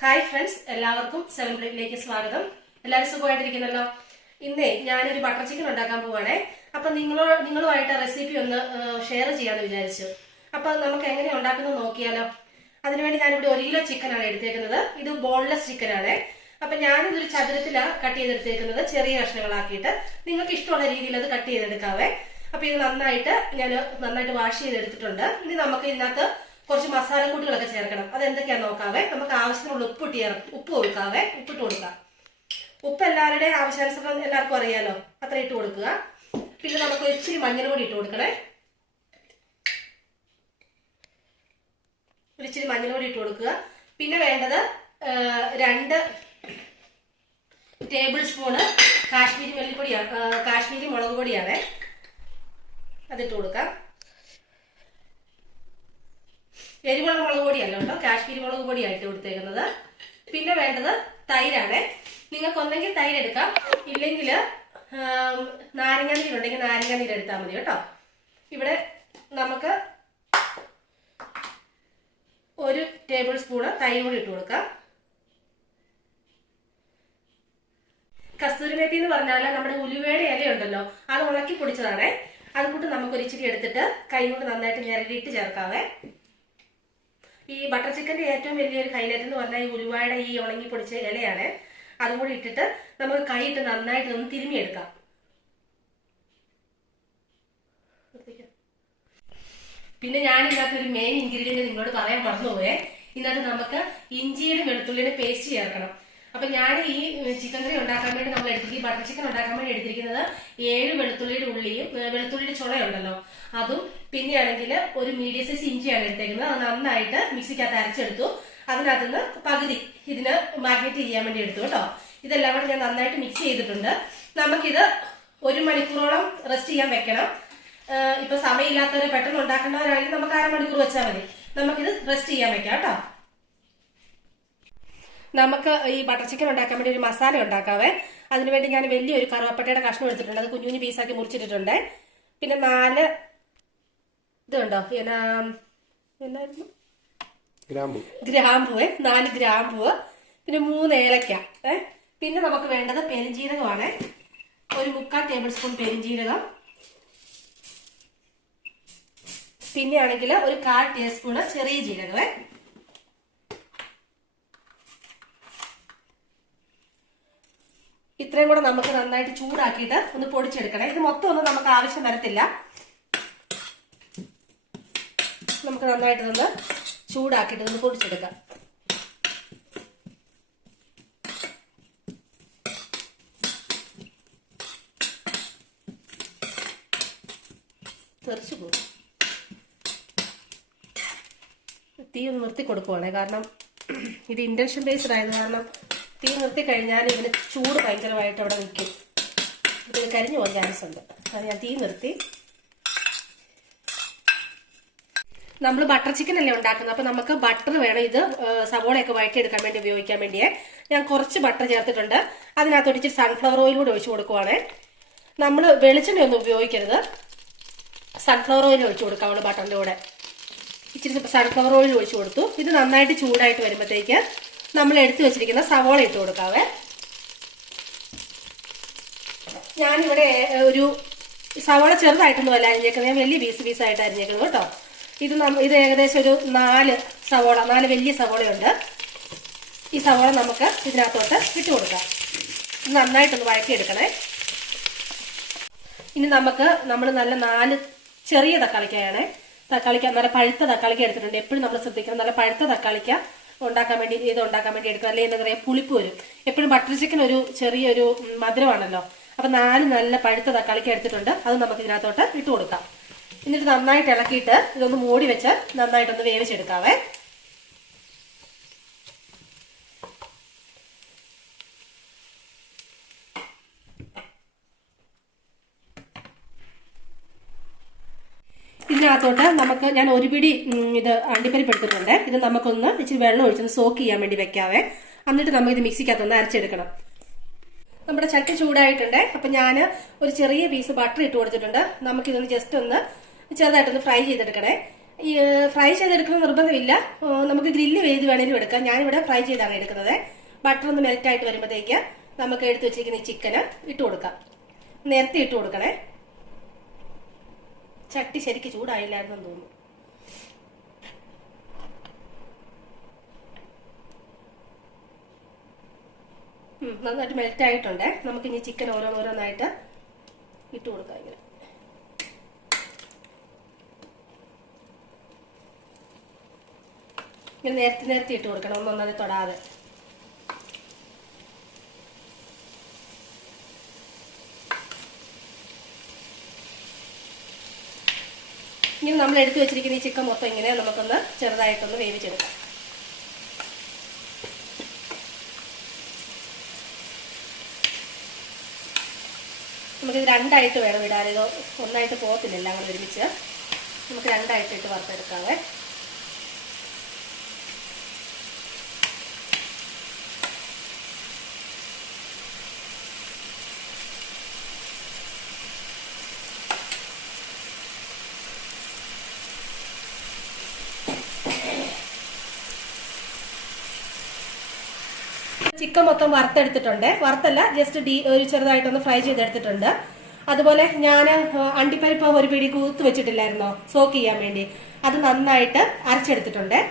Hi friends എല്ലാവർക്കും seven ബ്രേക്കിലേക്ക് സ്വാഗതം. എല്ലാവരും സുഖമായിട്ടിരിക്കുന്നല്ലോ? ഇന്നേ ഞാനൊരു ബട്ടർ ചിക്കൻ ഉണ്ടാക്കാൻ പോവാണേ. അപ്പൊ നിങ്ങളോ നിങ്ങളുമായിട്ട് റെസിപ്പി ഒന്ന് ഷെയർ ചെയ്യാന്ന് വിചാരിച്ചു. അപ്പൊ നമുക്ക് എങ്ങനെ ഉണ്ടാക്കുന്നത് നോക്കിയാലോ? അതിനുവേണ്ടി ഞാനിവിടെ ഒരു കിലോ ചിക്കൻ ആണ് എടുത്തേക്കുന്നത്. ഇത് ബോൺലെസ് ചിക്കൻ ആണ്. അപ്പൊ ഞാനിതൊരു ചതുരത്തിലാണ് കട്ട് ചെയ്തെടുത്തേക്കുന്നത്. ചെറിയ കഷ്ണങ്ങളാക്കിയിട്ട്. നിങ്ങൾക്ക് ഇഷ്ടമുള്ള രീതിയിൽ അത് കട്ട് ചെയ്തെടുക്കാവേ. അപ്പൊ ഇത് നന്നായിട്ട് ഞാൻ നന്നായിട്ട് വാഷ് ചെയ്തെടുത്തിട്ടുണ്ട്. ഇനി നമുക്ക് ഇതിനകത്ത് കുറച്ച് മസാലക്കൂട്ടുകളൊക്കെ ചേർക്കണം. അത് എന്തൊക്കെയാന്ന് നോക്കാവേ? നമുക്ക് ആവശ്യത്തിനുള്ള ഉപ്പ് ചേർ- ഉപ്പ് കൊടുക്കാവേ. ഉപ്പിട്ട് കൊടുക്കാം. ഉപ്പ് എല്ലാവരുടെയും ആവശ്യാനുസരണം എല്ലാവർക്കും അറിയാലോ? അത്ര ഇട്ട് കൊടുക്കുക. പിന്നെ നമുക്ക് ഇച്ചിരി മഞ്ഞൾ പൊടി ഇട്ട് കൊടുക്കണേ. ഒരു ഇച്ചിരി മഞ്ഞൾ പൊടി ഇട്ട് കൊടുക്കുക. പിന്നെ വേണ്ടത് രണ്ട് ടേബിൾ സ്പൂണ് കാശ്മീരി മല്ലിപ്പൊടിയാണ് കാശ്മീരി മുളക് പൊടിയാണ്. അതിട്ട് കൊടുക്കാം. എരിവുള്ള മുളക് പൊടിയല്ല കേട്ടോ. കാശ്മീരി മുളക് പൊടിയായിട്ട് കൊടുത്തേക്കുന്നത്. പിന്നെ വേണ്ടത് തൈരാണ്. നിങ്ങൾക്ക് ഒന്നെങ്കിൽ തൈര് എടുക്കാം. ഇല്ലെങ്കിൽ നാരങ്ങ നീരുണ്ടെങ്കിൽ നാരങ്ങ നീര് എടുത്താൽ മതി കേട്ടോ. ഇവിടെ നമുക്ക് ഒരു ടേബിൾ സ്പൂണ് തൈര് കൂടി ഇട്ട് കൊടുക്കാം. കസ്തൂരി മേത്തി എന്ന് പറഞ്ഞാൽ നമ്മുടെ ഉലുവയുടെ ഇല ഉണ്ടല്ലോ അത് ഉണക്കി പൊടിച്ചതാണേ. അത് കൂട്ട് നമുക്ക് ഒരു ഇച്ചിരി എടുത്തിട്ട് കൈ കൊണ്ട് നന്നായിട്ട് ഞെരടിയിട്ട് ചേർക്കാവേ. ഈ ബട്ടർ ചിക്കന്റെ ഏറ്റവും വലിയൊരു ഹൈലൈറ്റ് എന്ന് പറഞ്ഞാൽ ഈ ഉലുവയുടെ ഈ ഉണങ്ങി പൊടിച്ച ഇലയാണ്. അതും കൂടി ഇട്ടിട്ട് നമുക്ക് കൈയിട്ട് നന്നായിട്ട് ഒന്ന് തിരുമിയെടുക്കാം പിന്നെ ഞാൻ ഇതിനകത്ത് ഒരു മെയിൻ ഇൻഗ്രീഡിയന്റ് നിങ്ങളോട് പറയാൻ മറന്നുപോയേ. ഇതിനകത്ത് നമുക്ക് ഇഞ്ചിയുടെ വെളുത്തുള്ളിയുടെ പേസ്റ്റ് ചേർക്കണം. അപ്പൊ ഞാൻ ഈ ചിക്കൻ കറി ഉണ്ടാക്കാൻ വേണ്ടി നമ്മൾ എടുത്തിരിക്കും ബട്ടർ ചിക്കൻ ഉണ്ടാക്കാൻ വേണ്ടി എടുത്തിരിക്കുന്നത് ഏഴ് വെളുത്തുള്ളിയുടെ ഉള്ളിയും വെളുത്തുള്ളിയുടെ ചുളയുണ്ടല്ലോ. അതും പിന്നെയാണെങ്കിൽ ഒരു മീഡിയം സൈസ് ഇഞ്ചിയാണ് എടുത്തേക്കുന്നത്. അത് നന്നായിട്ട് മിക്സിക്കകത്ത് അരച്ചെടുത്തു. അതിനകത്ത് നിന്ന് പകുതി ഇതിന് മാഗ്നറ്റ് ചെയ്യാൻ വേണ്ടി എടുത്തു കേട്ടോ. ഇതെല്ലാം കൂടെ ഞാൻ നന്നായിട്ട് മിക്സ് ചെയ്തിട്ടുണ്ട്. നമുക്കിത് ഒരു മണിക്കൂറോളം റെസ്റ്റ് ചെയ്യാൻ വെക്കണം. ഇപ്പൊ സമയമില്ലാത്തവരെ പെട്ടെന്ന് ഉണ്ടാക്കേണ്ടവരാണെങ്കിൽ നമുക്ക് അരമണിക്കൂർ വെച്ചാൽ മതി. നമുക്കിത് റെസ്റ്റ് ചെയ്യാൻ വെക്കാം കേട്ടോ. നമുക്ക് ഈ ബട്ടർ ചിക്കൻ ഉണ്ടാക്കാൻ വേണ്ടി ഒരു മസാല ഉണ്ടാക്കാവേ. അതിനുവേണ്ടി ഞാൻ വലിയൊരു കറുവപ്പട്ടയുടെ കഷ്ണം എടുത്തിട്ടുണ്ട്. അത് കുഞ്ഞു കുഞ്ഞു പീസാക്കി മുറിച്ചിട്ടിട്ടുണ്ട്. പിന്നെ നാല് ഇതുണ്ടോ? എന്നാ എന്നായിരുന്നു? ഗ്രാമ്പു. ഗ്രാമ്പുവേ നാല് ഗ്രാമ്പുവ്. പിന്നെ മൂന്ന് ഏലക്ക ഏ? പിന്നെ നമുക്ക് വേണ്ടത് പെരിഞ്ജീരകമാണ്. ഒരു മുക്കാൽ ടേബിൾ സ്പൂൺ പെരിഞ്ജീരകം. പിന്നെയാണെങ്കിൽ ഒരു കാൽ ടീസ്പൂണ് ചെറിയ ജീരകമേ. ഇത്രയും കൂടെ നമുക്ക് നന്നായിട്ട് ചൂടാക്കിയിട്ട് ഒന്ന് പൊടിച്ചെടുക്കണം. ഇത് മൊത്തം ഒന്നും നമുക്ക് ആവശ്യം വരത്തില്ല. നമുക്ക് നന്നായിട്ട് ഒന്ന് ചൂടാക്കിയിട്ട് ഒന്ന് പൊടിച്ചെടുക്കാം. തീ ഒന്ന് നിർത്തി കൊടുക്കുവാണേ. കാരണം ഇത് ഇൻഡക്ഷൻ ബേസ്ഡ് ആയത് കാരണം തീ നിർത്തി കഴിഞ്ഞാൽ ഇതിന് ചൂട് ഭയങ്കരമായിട്ട് അവിടെ നിൽക്കും. ഇതിന് കരിഞ്ഞു പോകാൻ ചാൻസ് ഉണ്ട്. അത് ഞാൻ തീ നിർത്തി. നമ്മൾ ബട്ടർ ചിക്കൻ അല്ലേ ഉണ്ടാക്കുന്നത്? അപ്പൊ നമുക്ക് ബട്ടർ വേണം. ഇത് സവോളയൊക്കെ വഴറ്റിയെടുക്കാൻ വേണ്ടി ഉപയോഗിക്കാൻ വേണ്ടിയേ. ഞാൻ കുറച്ച് ബട്ടർ ചേർത്തിട്ടുണ്ട്. അതിനകത്ത് ഒടിച്ച് സൺഫ്ലവർ ഓയിൽ കൂടെ ഒഴിച്ചു കൊടുക്കുവാണേ. നമ്മൾ വെളിച്ചെണ്ണ ഒന്നും ഉപയോഗിക്കരുത്. സൺഫ്ലവർ ഓയിൽ ഒഴിച്ചു കൊടുക്കാവുള്ളൂ ബട്ടറിന്റെ കൂടെ. ഇച്ചിരി സൺഫ്ലവർ ഓയിൽ ഒഴിച്ചു കൊടുത്തു. ഇത് നന്നായിട്ട് ചൂടായിട്ട് വരുമ്പോഴത്തേക്ക് നമ്മൾ എടുത്തു വെച്ചിരിക്കുന്ന സവോള ഇട്ട് കൊടുക്കാവേ. ഞാനിവിടെ ഒരു സവോള ചെറുതായിട്ടൊന്നും അല്ല അരിഞ്ഞേക്കുന്നത്. ഞാൻ വലിയ പീസ് പീസായിട്ട് അരിഞ്ഞേക്കുന്നത് കേട്ടോ. ഇത് ഇത് ഏകദേശം ഒരു നാല് സവോള നാല് വലിയ സവോളയുണ്ട്. ഈ സവോള നമുക്ക് ഇതിനകത്തോട്ട് ഇട്ട് കൊടുക്കാം. നന്നായിട്ടൊന്ന് വഴക്കിയെടുക്കണേ ഇനി നമുക്ക് നമ്മൾ നല്ല നാല് ചെറിയ തക്കാളിക്കായാണ്. തക്കാളിക്ക നല്ല പഴുത്ത തക്കാളിക്ക എടുത്തിട്ടുണ്ട്. എപ്പോഴും നമ്മൾ ശ്രദ്ധിക്കണം. നല്ല പഴുത്ത തക്കാളിക്ക ഉണ്ടാക്കാൻ വേണ്ടി ഇത് ഉണ്ടാക്കാൻ വേണ്ടി എടുക്കുക അല്ലെങ്കിൽ എന്താ പറയുക പുളിപ്പ് വരും. എപ്പോഴും ബട്ടർ ചിക്കൻ ഒരു ചെറിയൊരു മധുരമാണല്ലോ. അപ്പൊ നാല് നല്ല പഴുത്ത തക്കാളിക്ക് എടുത്തിട്ടുണ്ട്. അത് നമുക്ക് ഇതിനകത്തോട്ട് ഇട്ട് കൊടുക്കാം. എന്നിട്ട് നന്നായിട്ട് ഇളക്കിയിട്ട് ഇതൊന്ന് മൂടി വെച്ച് നന്നായിട്ടൊന്ന് വേവിച്ചെടുക്കാവേ. ഇതിനകത്തോട്ട് നമുക്ക് ഞാൻ ഒരു പിടി ഇത് അണ്ടിപ്പരിപ്പ് എടുത്തിട്ടുണ്ട് ഇത് നമുക്കൊന്ന് ഇച്ചിരി വെള്ളം ഒഴിച്ചൊന്ന് സോക്ക് ചെയ്യാൻ വേണ്ടി വെക്കാവേ. എന്നിട്ട് നമുക്ക് ഇത് മിക്സിക്കകത്തൊന്ന് അരച്ചെടുക്കണം. നമ്മുടെ ചട്ടി ചൂടായിട്ടുണ്ട്. അപ്പൊ ഞാൻ ഒരു ചെറിയ പീസ് ബട്ടർ ഇട്ട് കൊടുത്തിട്ടുണ്ട്. നമുക്കിതൊന്ന് ജസ്റ്റ് ഒന്ന് ചെറുതായിട്ടൊന്ന് ഫ്രൈ ചെയ്തെടുക്കണേ. ഈ ഫ്രൈ ചെയ്തെടുക്കുന്ന നിർബന്ധമില്ല. നമുക്ക് ഗ്രില്ല് ചെയ്ത് വേണേലും എടുക്കാം. ഞാനിവിടെ ഫ്രൈ ചെയ്താണ് എടുക്കുന്നത്. ബട്ടർ ഒന്ന് മെൽറ്റായിട്ട് വരുമ്പോഴത്തേക്ക് നമുക്ക് എടുത്തു വെച്ചിരിക്കുന്ന ചിക്കന് ഇട്ട് കൊടുക്കാം. നേരത്തെ ഇട്ട് കൊടുക്കണേ. ചട്ടി ശരിക്ക് ചൂടായില്ലായിരുന്നു തോന്നുന്നു. നന്നായിട്ട് മെൽറ്റ് ആയിട്ടുണ്ട്. നമുക്ക് ഇനി ചിക്കൻ ഓരോന്നോരോന്നായിട്ട് ഇട്ട് കൊടുക്കാം ഇങ്ങനെ. ഇങ്ങനെ നേരത്തെ നേരത്തെ ഇട്ട് കൊടുക്കണം ഒന്നൊന്നത് തൊടാതെ. ഇനി നമ്മൾ എടുത്തു വെച്ചിരിക്കുന്ന ഈ ചിക്കൻ മൊത്തം ഇങ്ങനെ നമുക്കൊന്ന് ചെറുതായിട്ടൊന്ന് വേവിച്ചെടുക്കാം. നമുക്കിത് രണ്ടായിട്ട് വേണം ഇടാൻ ഇത് ഒന്നായിട്ട് പോകത്തില്ല എല്ലാം കൂടെ ഒരുമിച്ച്. നമുക്ക് രണ്ടായിട്ട് ഇട്ട് വറുത്തെടുക്കാവേ ചിക്കൻ മൊത്തം വറുത്തെടുത്തിട്ടുണ്ട്. വറുത്തല്ല ജസ്റ്റ് ഡീ ഒരു ചെറുതായിട്ടൊന്ന് ഫ്രൈ ചെയ്തെടുത്തിട്ടുണ്ട്. അതുപോലെ ഞാൻ അണ്ടിപ്പരിപ്പ് ഒരു പിടി കൂത്ത് വെച്ചിട്ടില്ലായിരുന്നോ? സോക്ക് ചെയ്യാൻ വേണ്ടി. അത് നന്നായിട്ട് അരച്ചെടുത്തിട്ടുണ്ട്.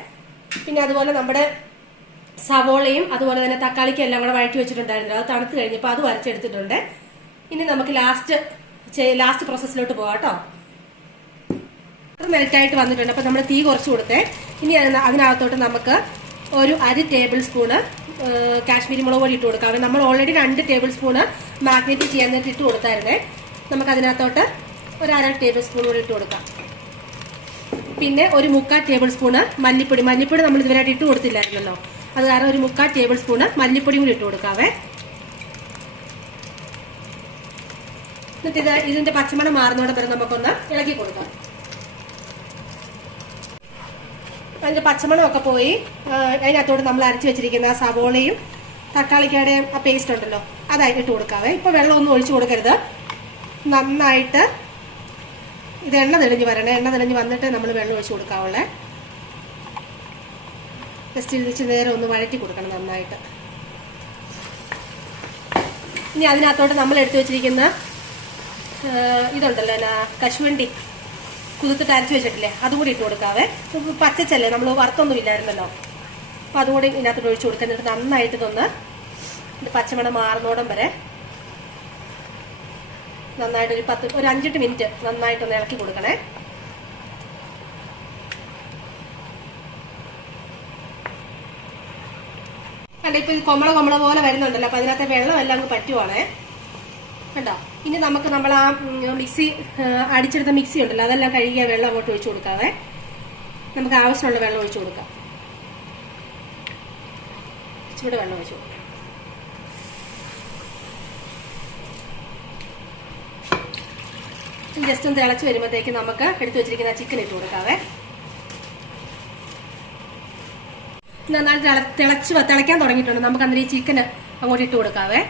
പിന്നെ അതുപോലെ നമ്മുടെ സവോളയും അതുപോലെ തന്നെ തക്കാളിക്കും എല്ലാം കൂടെ വഴറ്റി വെച്ചിട്ടുണ്ടായിരുന്നു. അത് തണുത്ത് കഴിഞ്ഞപ്പോൾ അത് വരച്ചെടുത്തിട്ടുണ്ട് ഇനി നമുക്ക് ലാസ്റ്റ് ലാസ്റ്റ് പ്രോസസ്സിലോട്ട് പോകാം കേട്ടോ. മെൽറ്റായിട്ട് വന്നിട്ടുണ്ട്. അപ്പൊ നമ്മൾ തീ കുറച്ച് കൊടുത്തേ. ഇനി അതിന- അതിനകത്തോട്ട് നമുക്ക് ഒരു അര ടേബിൾ സ്പൂണ് കാശ്മീരി മുളക് പൊടി ഇട്ട് കൊടുക്കാം. നമ്മൾ ഓൾറെഡി രണ്ട് ടേബിൾ സ്പൂണ് മാഗ്നറ്റ് ചെയ്യാൻ നേരത്തെ ഇട്ട് കൊടുത്തായിരുന്നേ. നമുക്ക് അതിനകത്തോട്ട് ഒരു അര ടേബിൾ സ്പൂൺ കൂടി ഇട്ട് കൊടുക്കാം. പിന്നെ ഒരു മുക്കാൽ ടേബിൾ സ്പൂണ് മല്ലിപ്പൊടി. മല്ലിപ്പൊടി നമ്മൾ ഇതുവരെയായിട്ട് ഇട്ട് കൊടുത്തില്ലായിരുന്നല്ലോ. അത് കാരണം ഒരു മുക്കാൽ ടേബിൾ സ്പൂണ് മല്ലിപ്പൊടിയും കൂടി ഇട്ട് കൊടുക്കാവേ. എന്നിട്ട് ഇത് ഇതിന്റെ പച്ചമണം മാറുന്നതോടെ നമുക്കൊന്ന് ഇളക്കി കൊടുക്കാം. അതിന്റെ പച്ചമണമൊക്കെ പോയി അതിനകത്തോട് നമ്മൾ അരച്ച് വെച്ചിരിക്കുന്ന സവോളയും തക്കാളിക്കടയും ആ പേസ്റ്റ് ഉണ്ടല്ലോ അതായിട്ട് ഇട്ട് കൊടുക്കാവേ. വെള്ളം വെള്ളമൊന്നും ഒഴിച്ചു കൊടുക്കരുത്. നന്നായിട്ട് ഇത് എണ്ണ തെളിഞ്ഞ് വരണേ. എണ്ണ തെളിഞ്ഞ് വന്നിട്ട് നമ്മൾ വെള്ളം ഒഴിച്ചു കൊടുക്കാവുള്ളേ. ജസ്റ്റ് ഇതിച്ച് നേരെ ഒന്ന് വഴറ്റി കൊടുക്കണം നന്നായിട്ട്. ഇനി അതിനകത്തോട്ട് നമ്മൾ എടുത്തു വെച്ചിരിക്കുന്ന ഇതുണ്ടല്ലോ എന്നാ കശുവണ്ടി. കുതിർത്തിട്ട് അരച്ച് വെച്ചിട്ടില്ലേ? അതുകൂടി ഇട്ട് കൊടുക്കാവേ. പച്ചച്ചല്ലേ നമ്മൾ വറുത്തൊന്നും ഇല്ലായിരുന്നല്ലോ. അപ്പം അതുകൂടി ഇതിനകത്തോട് ഒഴിച്ചു കൊടുക്കുക എന്നിട്ട് നന്നായിട്ട് ഇതൊന്ന് ഇത് പച്ചമണം മാറുന്നോടം വരെ നന്നായിട്ട് ഒരു പത്ത് ഒരു അഞ്ചെട്ട് മിനിറ്റ് നന്നായിട്ടൊന്ന് ഇളക്കി കൊടുക്കണേ. കണ്ട ഇപ്പൊ ഇത് കൊമള കൊമള പോലെ വരുന്നുണ്ടല്ലോ. അപ്പൊ അതിനകത്തെ വെള്ളം എല്ലാം അങ്ങ് പറ്റുവാണേ. കണ്ടോ? ഇനി നമുക്ക് നമ്മൾ ആ മിക്സി അടിച്ചെടുത്ത മിക്സി ഉണ്ടല്ലോ അതെല്ലാം കഴുകിയ വെള്ളം അങ്ങോട്ട് ഒഴിച്ചു കൊടുക്കാവേ. നമുക്ക് ആവശ്യമുള്ള വെള്ളം ഒഴിച്ചു കൊടുക്കാം. ഇച്ചിരി വെള്ളം ഒഴിച്ചു കൊടുക്കാം. ജസ്റ്റ് ഒന്ന് തിളച്ച് വരുമ്പോഴത്തേക്ക് നമുക്ക് എടുത്തു വെച്ചിരിക്കുന്ന ചിക്കൻ ഇട്ട് കൊടുക്കാവേ. നന്നായിട്ട് തിള- തിളച്ച് തിളയ്ക്കാൻ തുടങ്ങിയിട്ടുണ്ട്. നമുക്ക് അന്നേരം ഈ ചിക്കൻ അങ്ങോട്ട് ഇട്ട് കൊടുക്കാവേ.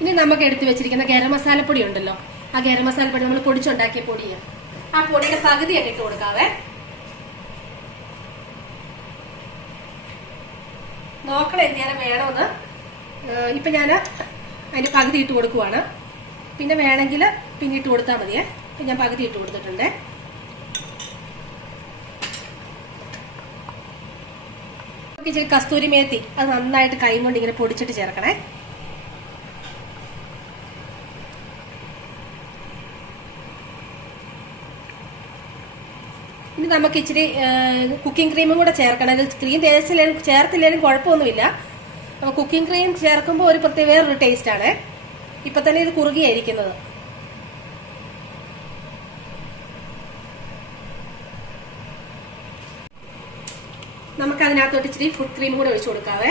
ഇനി നമുക്ക് എടുത്തു വെച്ചിരിക്കുന്ന ഗരം മസാലപ്പൊടി ഉണ്ടല്ലോ. ആ ഗരം മസാലപ്പൊടി നമ്മൾ പൊടിച്ചുണ്ടാക്കിയ പൊടിയാണ് ആ പൊടിയുടെ പകുതിയായിട്ട് ഇട്ട് കൊടുക്കാവേ. നോക്കണം എന്തേരം വേണമെന്ന്. ഇപ്പൊ ഞാൻ അതിന്റെ പകുതി ഇട്ട് കൊടുക്കുവാണ്. പിന്നെ വേണമെങ്കിൽ പിന്നെ ഇട്ട് കൊടുത്താൽ മതിയേ. ഇപ്പൊ ഞാൻ പകുതി ഇട്ട് കൊടുത്തിട്ടുണ്ട്. കസ്തൂരി മേത്തി അത് നന്നായിട്ട് കൈ കൊണ്ട് ഇങ്ങനെ പൊടിച്ചിട്ട് ചേർക്കണേ. നമുക്ക് ഇച്ചിരി കുക്കിംഗ് ക്രീമും കൂടെ ചേർക്കണം. ക്രീം തേച്ചില്ലേലും ചേർത്തില്ലേലും കുഴപ്പമൊന്നുമില്ല. അപ്പോൾ കുക്കിംഗ് ക്രീം ചേർക്കുമ്പോൾ ഒരു പ്രത്യേക വേറൊരു ടേസ്റ്റ് ആണ്. ഇപ്പൊ തന്നെ ഇത് കുറുകിയായിരിക്കുന്നത്. നമുക്ക് അതിനകത്തോട്ട് ഇച്ചിരി ഫുഡ് ക്രീം കൂടെ ഒഴിച്ചു കൊടുക്കാവേ.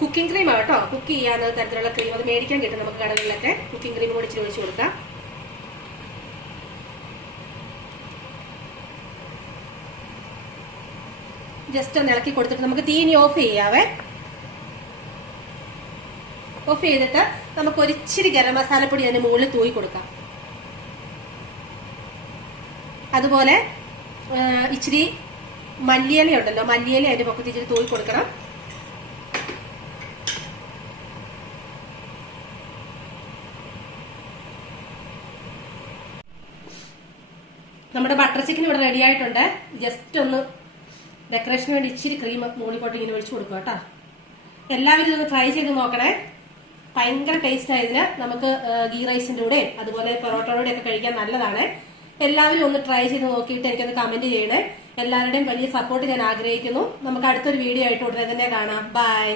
കുക്കിംഗ് ക്രീം കേട്ടോ. കുക്ക് ചെയ്യാവുന്ന തരത്തിലുള്ള ക്രീം അത് മേടിക്കാൻ കിട്ടും നമുക്ക് കടകളിലൊക്കെ. കുക്കിംഗ് ക്രീം കൂടി ഇച്ചിരി ഒഴിച്ചു കൊടുക്കാം. ജസ്റ്റ് ഒന്ന് ഇളക്കി കൊടുത്തിട്ട് നമുക്ക് തീനി ഓഫ് ചെയ്യാവേ. ഓഫ് ചെയ്തിട്ട് നമുക്ക് ഒരിച്ചിരി ഗരം മസാലപ്പൊടി അതിന് മുകളിൽ തൂയി കൊടുക്കാം. അതുപോലെ ഇച്ചിരി മല്ലിയില ഉണ്ടല്ലോ മല്ലിയില അതിന്റെ പൊക്കത്തി ഇച്ചിരി തൂയി കൊടുക്കണം. നമ്മുടെ ബട്ടർ ചിക്കൻ ഇവിടെ റെഡി ആയിട്ടുണ്ട്. ജസ്റ്റ് ഒന്ന് ഡെക്കറേഷന് വേണ്ടി ഇച്ചിരി ക്രീം മുകളിലോട്ട് ഇങ്ങനെ ഒഴിച്ചു കൊടുക്കുക കേട്ടോ. എല്ലാവരും ഇതൊന്ന് ട്രൈ ചെയ്ത് നോക്കണേ. ഭയങ്കര ടേസ്റ്റ് ആയതിന് നമുക്ക് ഗീ റൈസിന്റെ കൂടെ അതുപോലെ പൊറോട്ടയുടെ ഒക്കെ കഴിക്കാൻ നല്ലതാണ്. എല്ലാവരും ഒന്ന് ട്രൈ ചെയ്ത് നോക്കിയിട്ട് എനിക്കൊന്ന് കമന്റ് ചെയ്യണേ. എല്ലാവരുടെയും വലിയ സപ്പോർട്ട് ഞാൻ ആഗ്രഹിക്കുന്നു. നമുക്ക് അടുത്തൊരു വീഡിയോ ആയിട്ട് ഉടനെ തന്നെ കാണാം. ബൈ